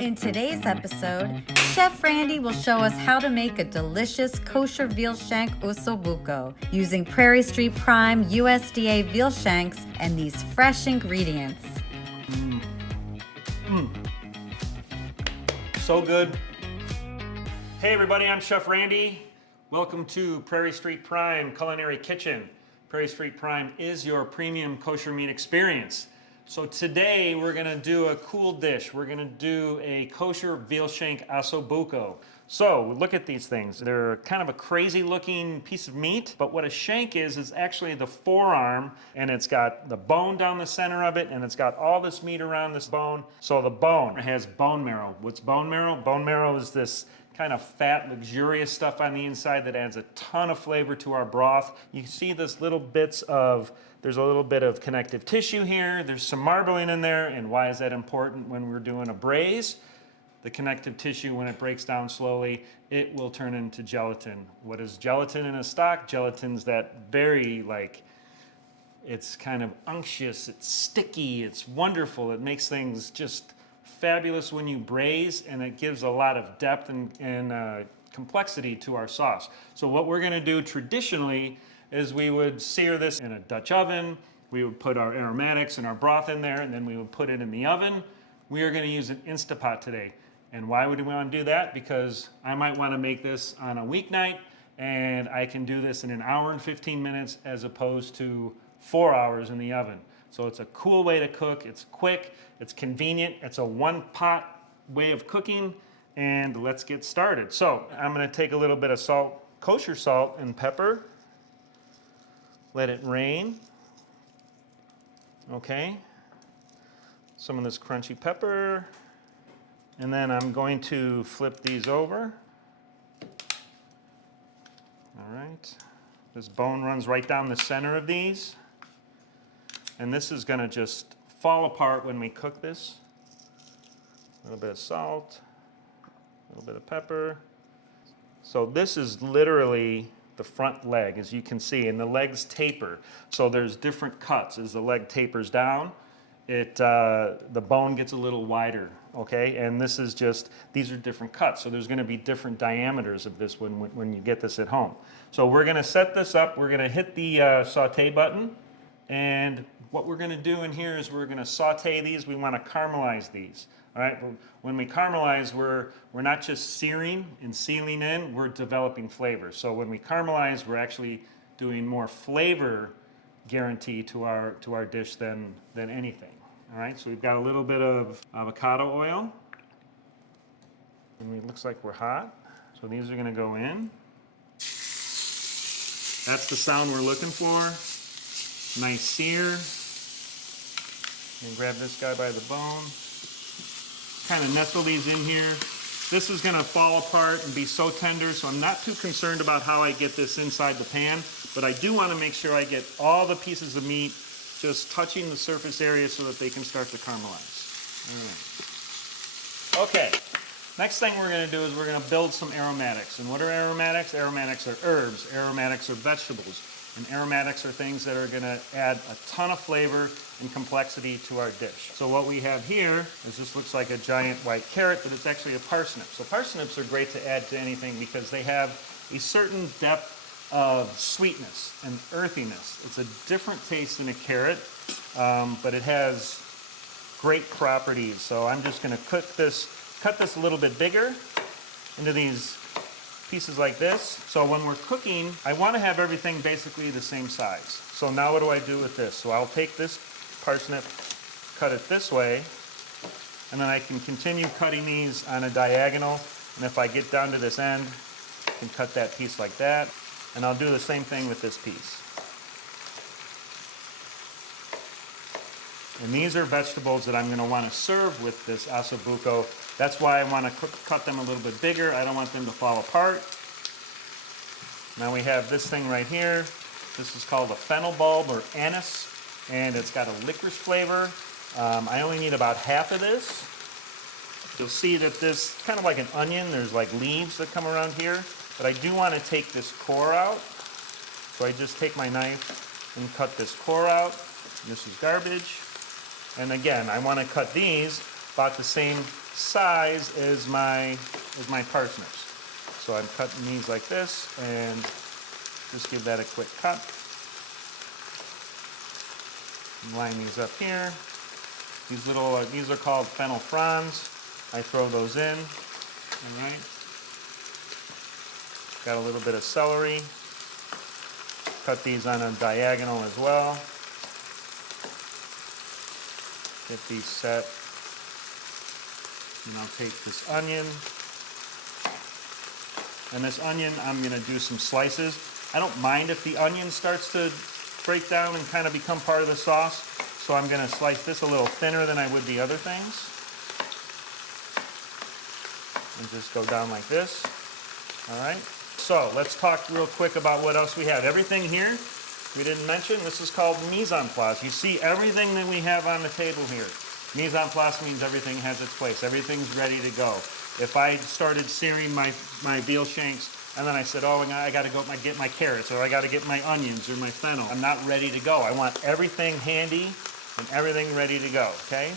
In today's episode, Chef Randy will show us how to make a delicious kosher veal shank osso bucco using Prairie Street Prime USDA veal shanks and these fresh ingredients. So good. Hey everybody, I'm Chef Randy. Welcome to Prairie Street Prime Culinary Kitchen. Prairie Street Prime is your premium kosher meat experience. So today we're gonna do a cool dish. We're gonna do a kosher veal shank osso bucco. So look at these things. They're kind of a crazy looking piece of meat, but what a shank is actually the forearm, and it's got the bone down the center of it, and it's got all this meat around this bone. So the bone has bone marrow. What's bone marrow? Bone marrow is this kind of fat, luxurious stuff on the inside that adds a ton of flavor to our broth. You can see there's little bits of, there's a little bit of connective tissue here. There's some marbling in there. And why is that important when we're doing a braise? The connective tissue, when it breaks down slowly, it will turn into gelatin. What is gelatin in a stock? Gelatin's that very it's kind of unctuous, it's sticky, it's wonderful. It makes things just fabulous when you braise, and it gives a lot of depth and complexity to our sauce. So what we're gonna do traditionally is we would sear this in a Dutch oven. We would put our aromatics and our broth in there, and then we would put it in the oven. We are gonna use an Instapot today. And why would we wanna do that? Because I might wanna make this on a weeknight, and I can do this in an hour and 15 minutes as opposed to 4 hours in the oven. So it's a cool way to cook, it's quick, it's convenient, it's a one pot way of cooking, and let's get started. So I'm gonna take a little bit of salt, kosher salt and pepper, let it rain, okay? Some of this crunchy pepper, and then I'm going to flip these over. All right, this bone runs right down the center of these. And this is gonna just fall apart when we cook this. A little bit of salt, a little bit of pepper. So this is literally the front leg, as you can see, and the legs taper. So there's different cuts. As the leg tapers down, the bone gets a little wider, okay? And this is just, these are different cuts. So there's gonna be different diameters of this when you get this at home. So we're gonna set this up. We're gonna hit the saute button. And what we're gonna do in here is we're gonna saute these. We wanna caramelize these, all right? When we caramelize, we're not just searing and sealing in, we're developing flavor. So when we caramelize, we're actually doing more flavor guarantee to our dish than anything, all right? So we've got a little bit of avocado oil. And it looks like we're hot. So these are gonna go in. That's the sound we're looking for. Nice sear. And grab this guy by the bone. Kind of nestle these in here. This is gonna fall apart and be so tender, so I'm not too concerned about how I get this inside the pan, but I do wanna make sure I get all the pieces of meat just touching the surface area so that they can start to caramelize. All right. Okay, next thing we're gonna do is we're gonna build some aromatics. And what are aromatics? Aromatics are herbs. Aromatics are vegetables. And aromatics are things that are gonna add a ton of flavor and complexity to our dish. So what we have here is this looks like a giant white carrot, but it's actually a parsnip. So parsnips are great to add to anything because they have a certain depth of sweetness and earthiness. It's a different taste than a carrot, but it has great properties. So I'm just gonna cut this a little bit bigger into these pieces like this. So when we're cooking, I want to have everything basically the same size. So now what do I do with this? So I'll take this parsnip, cut it this way, and then I can continue cutting these on a diagonal. And if I get down to this end, I can cut that piece like that. And I'll do the same thing with this piece. And these are vegetables that I'm going to want to serve with this osso bucco. That's why I want to cut them a little bit bigger. I don't want them to fall apart. Now we have this thing right here. This is called a fennel bulb or anise, and it's got a licorice flavor. I only need about half of this. You'll see that this, kind of like an onion, there's like leaves that come around here, but I do want to take this core out. So I just take my knife and cut this core out. This is garbage. And again, I want to cut these about the same size as my parsnips. So I'm cutting these like this and just give that a quick cut. Line these up here. These are called fennel fronds. I throw those in. All right. Got a little bit of celery. Cut these on a diagonal as well. Get these set. And I'll take this onion. And this onion, I'm going to do some slices. I don't mind if the onion starts to break down and kind of become part of the sauce. So I'm going to slice this a little thinner than I would the other things. And just go down like this. All right. So let's talk real quick about what else we have. Everything here we didn't mention, this is called mise en place. You see everything that we have on the table here. Mise en place means everything has its place. Everything's ready to go. If I started searing my veal shanks and then I said, oh, I got to go get my carrots, or I got to get my onions or my fennel, I'm not ready to go. I want everything handy and everything ready to go, okay?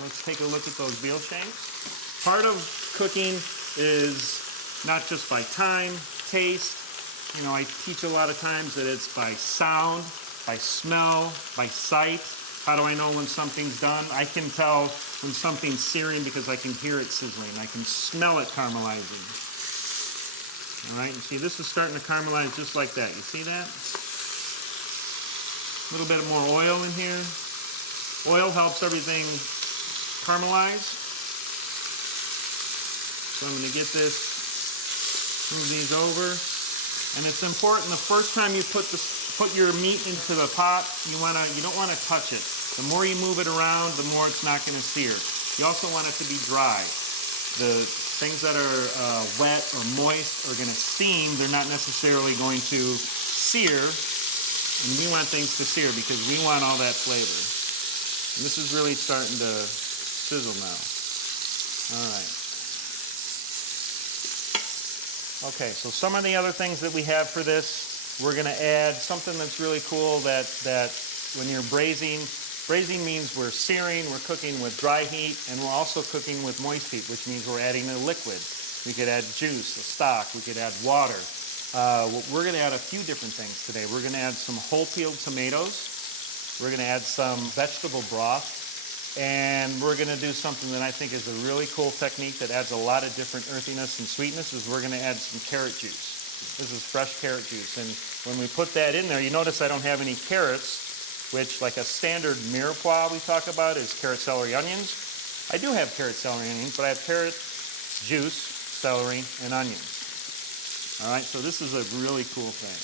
Let's take a look at those veal shanks. Part of cooking is not just by time, taste. You know, I teach a lot of times that it's by sound, by smell, by sight. How do I know when something's done? I can tell when something's searing because I can hear it sizzling. I can smell it caramelizing. All right, and see, this is starting to caramelize just like that. You see that? A little bit more oil in here. Oil helps everything caramelize. So I'm going to get this, move these over. And it's important the first time you put your meat into the pot, you don't want to touch it. The more you move it around, the more it's not going to sear. You also want it to be dry. The things that are wet or moist are going to steam. They're not necessarily going to sear. And we want things to sear because we want all that flavor. And this is really starting to sizzle now. All right. Okay, so some of the other things that we have for this, we're going to add something that's really cool that when you're braising means we're searing, we're cooking with dry heat, and we're also cooking with moist heat, which means we're adding a liquid. We could add juice, a stock, we could add water. We're going to add a few different things today. We're going to add some whole peeled tomatoes. We're going to add some vegetable broth. And we're going to do something that I think is a really cool technique that adds a lot of different earthiness and sweetness, is we're going to add some carrot juice. This is fresh carrot juice. And when we put that in there, you notice I don't have any carrots, which like a standard mirepoix we talk about is carrot, celery, onions. I do have carrot, celery, onions, but I have carrot juice, celery, and onions. All right, so this is a really cool thing.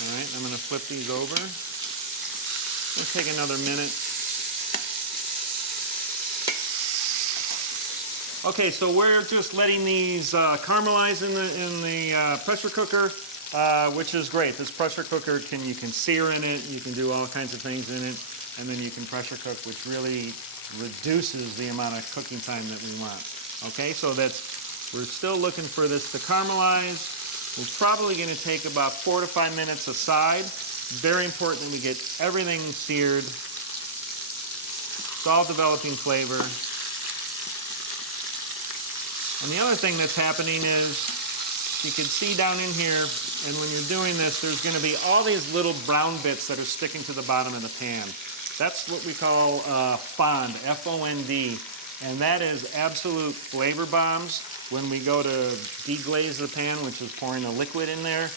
All right, I'm going to flip these over. Let's take another minute. Okay, so we're just letting these caramelize in the pressure cooker, which is great. This pressure cooker you can sear in it, you can do all kinds of things in it, and then you can pressure cook, which really reduces the amount of cooking time that we want. Okay, so we're still looking for this to caramelize. We're probably going to take about 4 to 5 minutes aside. Very important that we get everything seared. It's all developing flavor. And the other thing that's happening is, you can see down in here, and when you're doing this, there's going to be all these little brown bits that are sticking to the bottom of the pan. That's what we call fond, F-O-N-D. And that is absolute flavor bombs. When we go to deglaze the pan, which is pouring a liquid in there,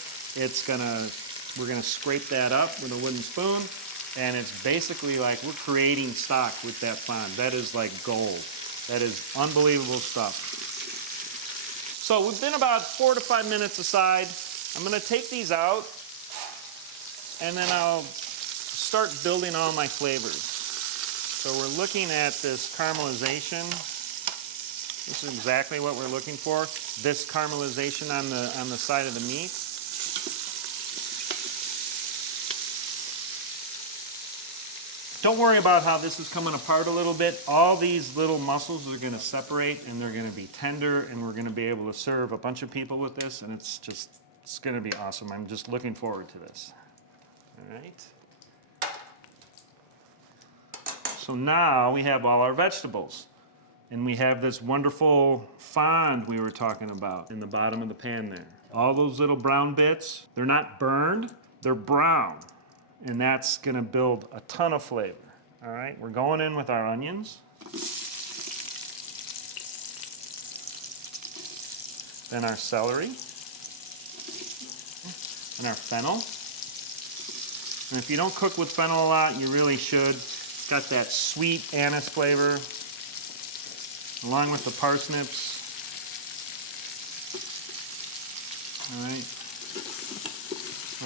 we're going to scrape that up with a wooden spoon, and it's basically like we're creating stock with that fond. That is like gold. That is unbelievable stuff. So we've been about 4 to 5 minutes aside. I'm going to take these out, and then I'll start building all my flavors. So we're looking at this caramelization. This is exactly what we're looking for. This caramelization on the side of the meat. Don't worry about how this is coming apart a little bit. All these little muscles are going to separate, and they're going to be tender, and we're going to be able to serve a bunch of people with this, and it's going to be awesome. I'm just looking forward to this. All right. So now we have all our vegetables. And we have this wonderful fond we were talking about in the bottom of the pan there. All those little brown bits, they're not burned, they're brown. And that's gonna build a ton of flavor. All right, we're going in with our onions. Then our celery. And our fennel. And if you don't cook with fennel a lot, you really should. It's got that sweet anise flavor, along with the parsnips. All right.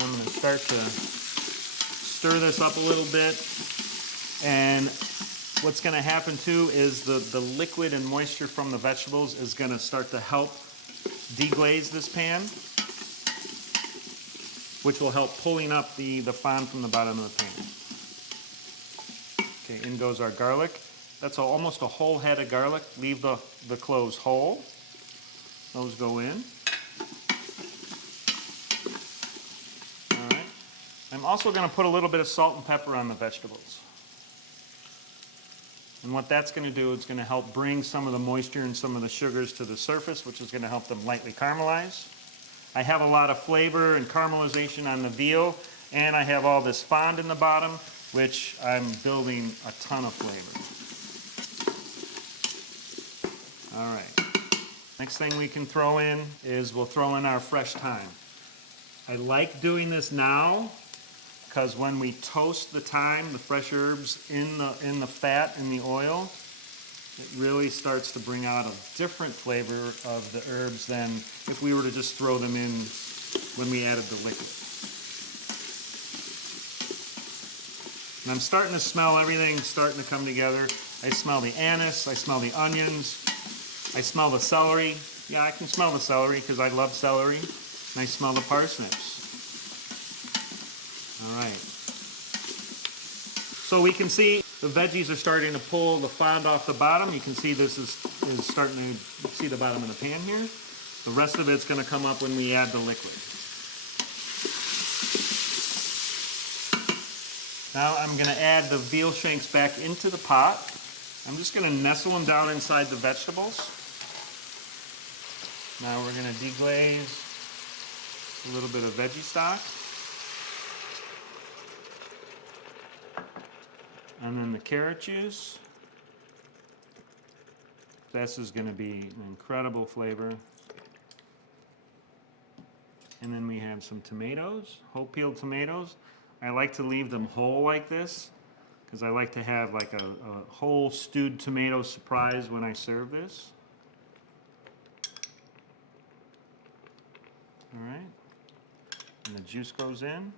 I'm going to start to stir this up a little bit. And what's going to happen too is the liquid and moisture from the vegetables is going to start to help deglaze this pan, which will help pulling up the fond from the bottom of the pan. Okay, in goes our garlic. That's almost a whole head of garlic. Leave the cloves whole. Those go in. All right. I'm also going to put a little bit of salt and pepper on the vegetables. And what that's going to do is going to help bring some of the moisture and some of the sugars to the surface, which is going to help them lightly caramelize. I have a lot of flavor and caramelization on the veal, and I have all this fond in the bottom, which I'm building a ton of flavor. All right. Next thing we can throw in is we'll throw in our fresh thyme. I like doing this now because when we toast the thyme, the fresh herbs in the fat and the oil, it really starts to bring out a different flavor of the herbs than if we were to just throw them in when we added the liquid. And I'm starting to smell everything starting to come together. I smell the anise, I smell the onions, I smell the celery. Yeah, I can smell the celery because I love celery. And I smell the parsnips. All right. So we can see the veggies are starting to pull the fond off the bottom. You can see this is starting to see the bottom of the pan here. The rest of it's going to come up when we add the liquid. Now I'm going to add the veal shanks back into the pot. I'm just going to nestle them down inside the vegetables. Now we're going to deglaze a little bit of veggie stock. And then the carrot juice. This is going to be an incredible flavor. And then we have some tomatoes, whole peeled tomatoes. I like to leave them whole like this because I like to have like a whole stewed tomato surprise when I serve this. All right. And the juice goes in.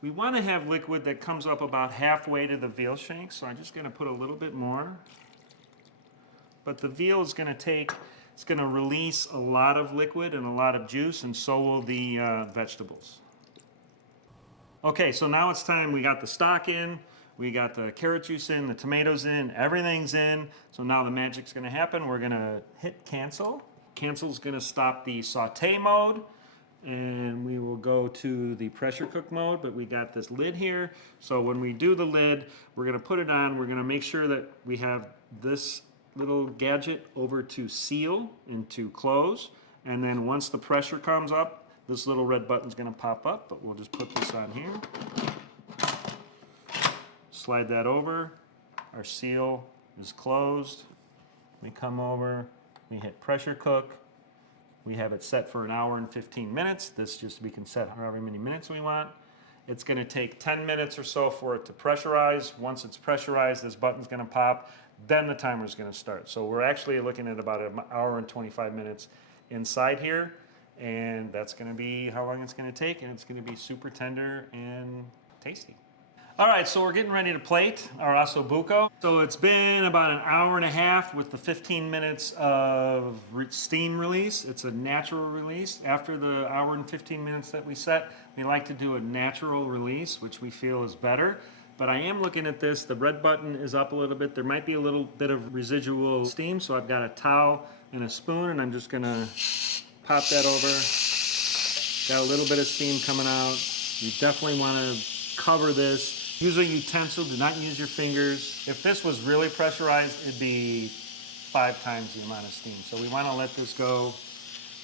We want to have liquid that comes up about halfway to the veal shank, so I'm just going to put a little bit more. But the veal is going to it's going to release a lot of liquid and a lot of juice, and so will the vegetables. Okay, so now it's time. We got the stock in, we got the carrot juice in, the tomatoes in, everything's in. So now the magic's going to happen. We're going to hit cancel. Cancel's going to stop the saute mode. And we will go to the pressure cook mode, but we got this lid here. So when we do the lid, we're gonna put it on. We're gonna make sure that we have this little gadget over to seal and to close. And then once the pressure comes up, this little red button's gonna pop up, but we'll just put this on here. Slide that over. Our seal is closed. We come over, we hit pressure cook. We have it set for 1 hour and 15 minutes. This just, we can set however many minutes we want. It's gonna take 10 minutes or so for it to pressurize. Once it's pressurized, this button's gonna pop, then the timer's gonna start. So we're actually looking at about 1 hour and 25 minutes inside here, and that's gonna be how long it's gonna take, and it's gonna be super tender and tasty. All right, so we're getting ready to plate our osso bucco. So it's been about 1 hour and a half with the 15 minutes of steam release. It's a natural release. After the 1 hour and 15 minutes that we set, we like to do a natural release, which we feel is better. But I am looking at this, the red button is up a little bit. There might be a little bit of residual steam, so I've got a towel and a spoon, and I'm just gonna pop that over. Got a little bit of steam coming out. You definitely wanna cover this Use a utensil, do not use your fingers. If this was really pressurized, it'd be 5 times the amount of steam. So we want to let this go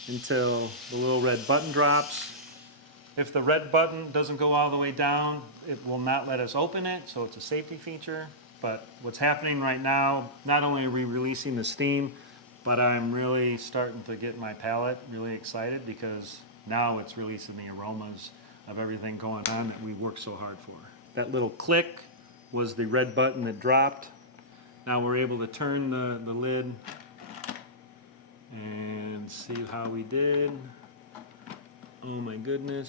until the little red button drops. If the red button doesn't go all the way down, it will not let us open it, so it's a safety feature. But what's happening right now, not only are we releasing the steam, but I'm really starting to get my palate really excited because now it's releasing the aromas of everything going on that we worked so hard for. That little click was the red button that dropped. Now we're able to turn the lid and see how we did. Oh my goodness.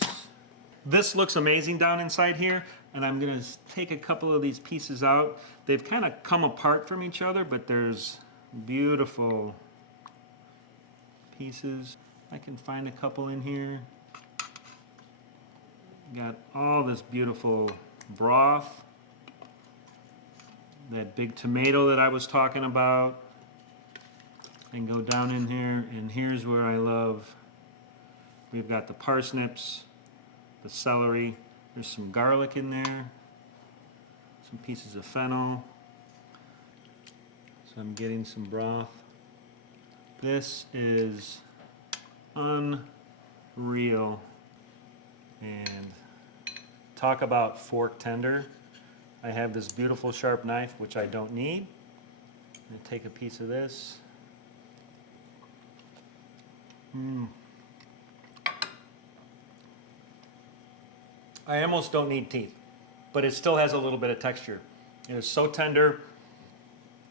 This looks amazing down inside here, and I'm gonna take a couple of these pieces out. They've kind of come apart from each other, but there's beautiful pieces. I can find a couple in here. Got all this beautiful broth. That big tomato that I was talking about. And go down in here, and here's where I love. We've got the parsnips, the celery. There's some garlic in there. Some pieces of fennel. So I'm getting some broth. This is unreal. And talk about fork tender. I have this beautiful sharp knife, which I don't need. I'm gonna take a piece of this. I almost don't need teeth, but it still has a little bit of texture. It is so tender.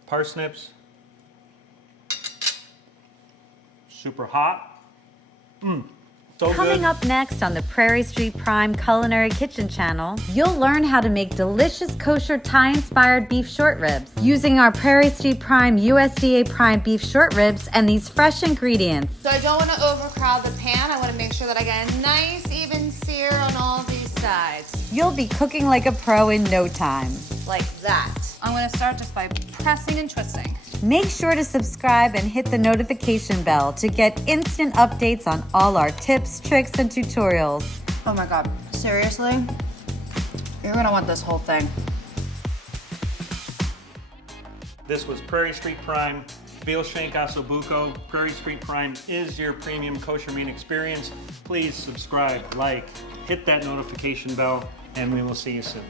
Parsnips, super hot. So Coming good. up next on the Prairie Street Prime Culinary Kitchen channel, you'll learn how to make delicious kosher Thai-inspired beef short ribs using our Prairie Street Prime USDA Prime beef short ribs and these fresh ingredients. So I don't want to overcrowd the pan. I want to make sure that I get a nice even sear on all these sides. You'll be cooking like a pro in no time. Like that. I'm going to start just by pressing and twisting. Make sure to subscribe and hit the notification bell to get instant updates on all our tips, tricks, and tutorials. Oh my God, seriously? You're going to want this whole thing. This was Prairie Street Prime, Veal Shank Osso Bucco. Prairie Street Prime is your premium kosher meat experience. Please subscribe, like, hit that notification bell, and we will see you soon.